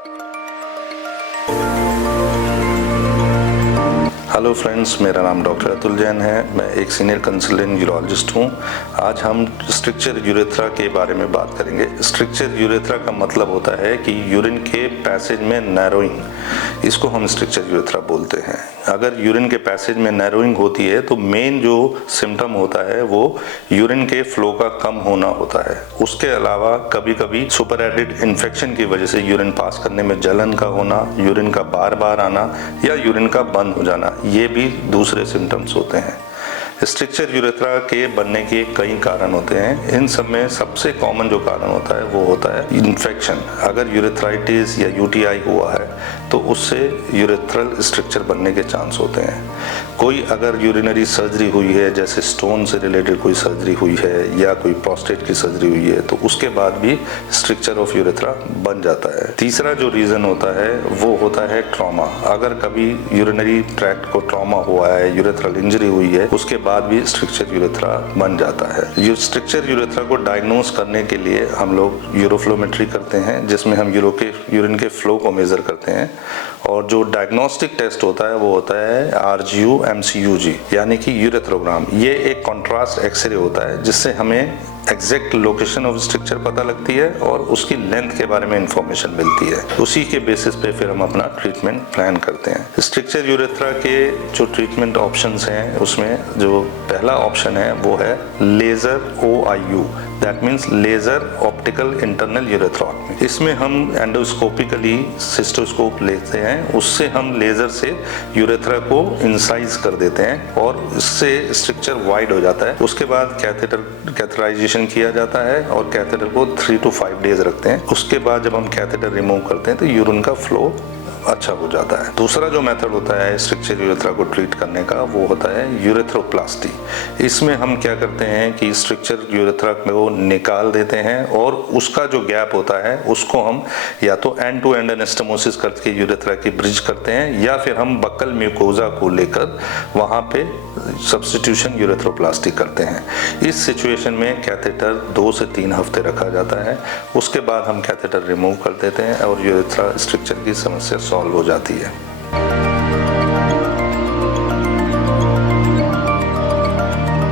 Hello friends, मेरा नाम doctor Atul Jain है। मैं एक सीनियर कंसल्टेंट यूरोलॉजिस्ट हूँ। आज हम स्ट्रक्चर यूरेथ्रा के बारे में बात करेंगे। स्ट्रक्चर यूरेथ्रा का मतलब होता है कि यूरिन के पैसेज में नैरोइंग, इसको हम स्ट्रक्चर यूरेथ्रा बोलते हैं। अगर यूरिन के पैसेज में नैरोइंग होती है तो मेन जो सिम्टम होता है वो यूरिन के फ्लो का कम होना होता है। उसके अलावा कभी कभी सुपर एडिड इन्फेक्शन की वजह से यूरिन पास करने में जलन का होना, यूरिन का बार बार आना या यूरिन का बंद हो जाना, ये भी दूसरे सिम्टम्स होते हैं। स्ट्रक्चर यूरेथ्रा के बनने के कई कारण होते हैं। इन सब में सबसे कॉमन जो कारण होता है वो होता है इन्फेक्शन। अगर यूरेथ्राइटिस या यूटीआई हुआ है तो उससे यूरेथ्रल स्ट्रक्चर बनने के चांस होते हैं। कोई अगर यूरिनरी सर्जरी हुई है, जैसे स्टोन से रिलेटेड कोई सर्जरी हुई है या कोई प्रोस्टेट की सर्जरी हुई है, तो उसके बाद भी स्ट्रक्चर ऑफ यूरेथ्रा बन जाता है। तीसरा जो रीज़न होता है वो होता है ट्रॉमा। अगर कभी यूरिनरी ट्रैक्ट को ट्रॉमा हुआ है, यूरेथ्रल इंजरी हुई है, उसके बाद भी स्ट्रक्चर यूरेथ्रा बन जाता है। ये स्ट्रक्चर यूरेथ्रा को डायग्नोस करने के लिए हम लोग यूरोफ्लोमेट्री करते हैं, जिसमें हम यूरिन के फ्लो को मेजर करते हैं। और जो डायग्नोस्टिक टेस्ट होता है वो होता है RGU-MCUG, यानी कि यूरेथ्रोग्राम। ये एक कॉन्ट्रास्ट एक्सरे होता है जिससे हमें एग्जैक्ट लोकेशन ऑफ स्ट्रक्चर पता लगती है और उसकी लेंथ के बारे में इंफॉर्मेशन मिलती है। उसी के बेसिस पे फिर हम अपना ट्रीटमेंट प्लान करते हैं। स्ट्रक्चर यूरेथ्रा के जो ट्रीटमेंट ऑप्शंस हैं, उसमें जो पहला ऑप्शन है वो है laser OIU, that means laser optical internal urethrotomy. इसमें हम एंडोस्कोपिकली सिस्टोस्कोप लेते हैं, उससे हम लेजर से यूरेथ्रा को इंसाइज कर देते हैं और इससे स्ट्रक्चर वाइड हो जाता है। उसके बाद कैथेटराइजेशन किया जाता है और कैथेटर को 3 to 5 डेज रखते हैं। उसके बाद जब हम कैथेटर रिमूव करते हैं तो यूरिन का फ्लो अच्छा हो जाता है। दूसरा जो मेथड होता है स्ट्रक्चर यूरेथ्रा को ट्रीट करने का वो होता है यूरेथ्रोप्लास्टी। इसमें हम क्या करते हैं कि स्ट्रक्चर यूरेथ्रा को निकाल देते हैं और उसका जो गैप होता है उसको हम या तो एंड टू एंड एनास्टोमोसिस करके यूरेथ्रा की ब्रिज करते हैं, या फिर हम बक्कल म्यूकोजा को लेकर वहाँ पे सब्स्टिट्यूशन यूरेथ्रोप्लास्टी करते हैं। इस सिचुएशन में कैथेटर 2 से 3 हफ्ते रखा जाता है। उसके बाद हम कैथेटर रिमूव कर देते हैं और यूरेथ्रा स्ट्रक्चर की समस्या सॉल्व हो जाती है।